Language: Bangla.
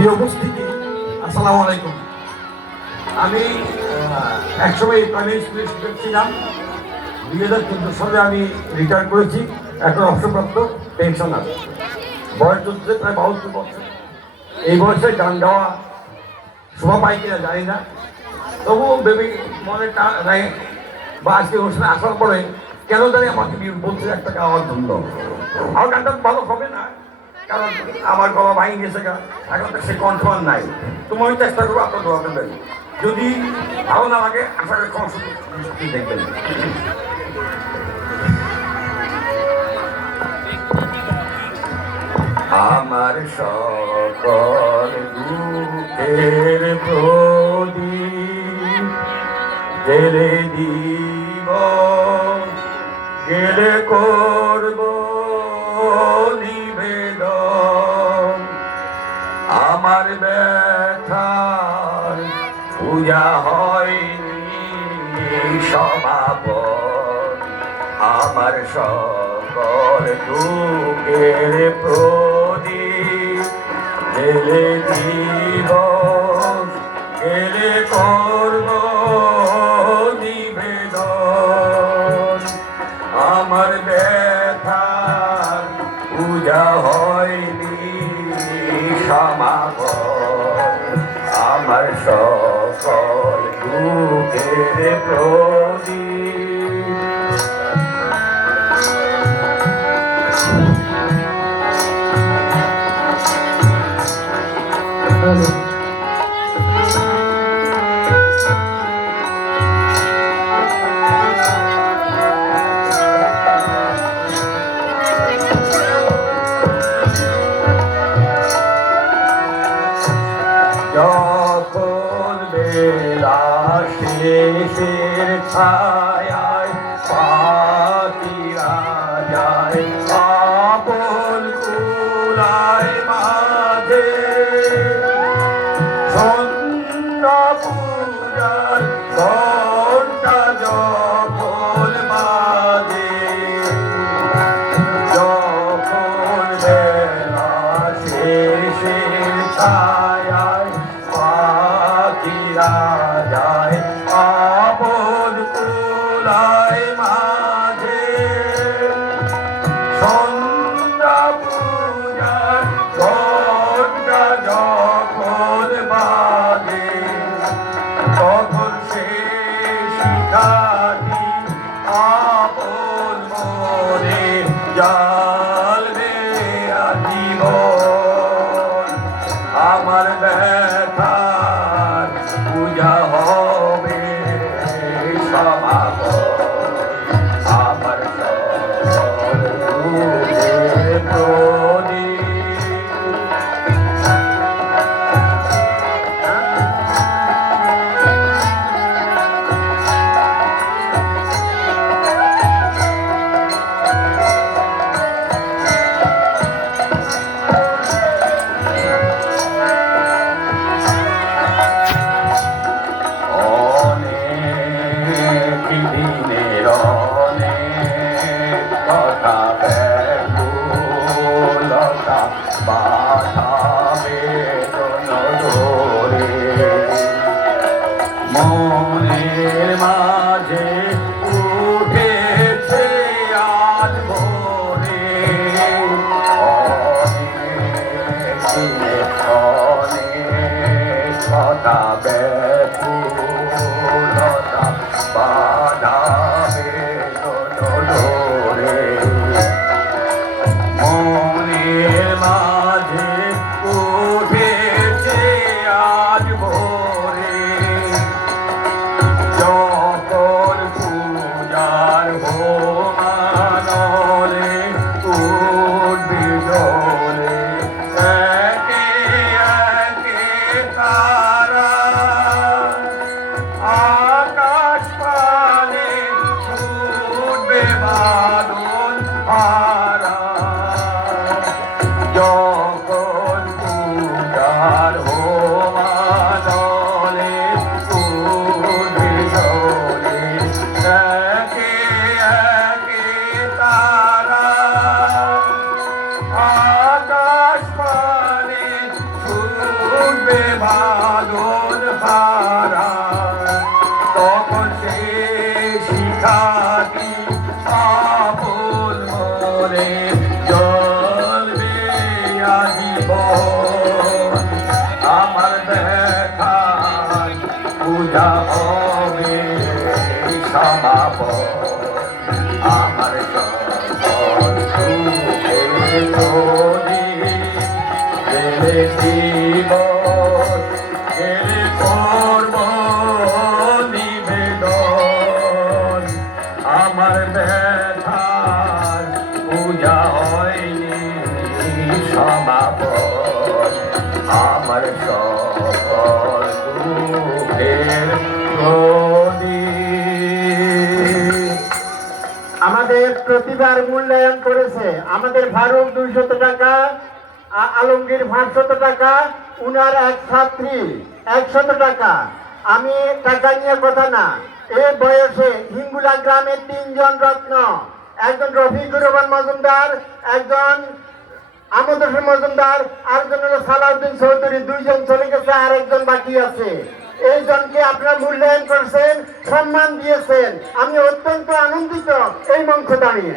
প্রিয় উপস্থিতি, আসসালামু আলাইকুম। আমি একসময় প্রাইমারি স্কুলের স্টুডেন্ট ছিলাম। 2014 সালে আমি রিটায়ার করেছি, এখন অবসরপ্রাপ্ত পেনশনার। বয়স চলছে প্রায় 72 বছর। এই বয়সে গান গাওয়া শোভা পাই কিনা জানি না, তবুও ভেবে মনে নাই বা আজকে অনুষ্ঠানে আসার পরে কেন জানি আমাকে বলছে একটা গাওয়ার জন্য। আমার গানটা ভালো হবে না, কারণ আমার গলা ভাঙি গেছে, এখন তো সে কন্ট্রোল নাই। তুমি আমি চেষ্টা করবো আপনার দোয়া করবেন, যদি ভালো না লাগে আশা করি কম দেখবেন। আমার সকল দুঃখের প্রদীপ জেলে দিব, গেলে করব নিবেদন। আমার ব্যথার পূজা হয়নি সমাপন, আমার সকল দুঃখের প্রদীপ জেলে দিব, গেলে করব নিবেদন। আমার ব্যথার পূজা হয়নি সমাপন, আমার সকল দুঃখের প্রদীপ। যখন বেলা শেষের ছায়ায় পাখিরা যায় আপন কুলায় মাঝে, সন্ধ্যা পূজার ঘণ্টা যখন বাজে, যখন বেলা শেষের ছায়ায় পাখিরা যায় আপন কুলায় মাঝে, সন্ধ্যা পূজার ঘণ্টা যখন বাজে, তখন সে শিখাটি আপন মনে জ্বালবে আজীবন। আমার ব্যথার পূজা হবে সমাপন, আমার সকল দুঃখের প্রদীপ। দিনের অনেক কথা ব্যাকুলতা বাধা বেদন ধরে, মনের মাঝে উঠেছে আজ ভোরে, অনেক কথা ব্যাকুলতা বাধা বেদন ধরে, মনের মাঝে উঠেছে আজ ভোরে, যখন পূজার হোমানলে উঠবি জ্বলে একে একে তারা, আকাশ পানে ছুটবে বাদল হারা, যখন পূজার হোমানলে উঠবে জ্বলে একে একে তারা, আকাশ পানে ছুটবে হে জীবন এর করব নিবেদন আমার ব্যথার পূজা হয়নি সমাপন আমার সকল দুঃখের প্রদীপ। আমাদের প্রতিবার মূল্যায়ন করেছে। আমাদের ফারুক 200 টাকা, আলমগীর 500 টাকা, উনার এক ছাত্রী 100 টাকা। আমি টাকা নিয়ে কথা না, এই বয়সে হিঙ্গুলা গ্রামের 3 জন রত্ন, একজন রফিকুর রহমান মজুমদার, একজন আমদ হোসেন মজুমদার, আরেকজন হলো সালাউদ্দিন চৌধুরী, 2 জন চলে গেছে, আর একজন বাকি আছে। এই জনকে আপনারা মূল্যায়ন করছেন, সম্মান দিয়েছেন। আমি অত্যন্ত আনন্দিত এই মঞ্চে দাঁড়িয়ে।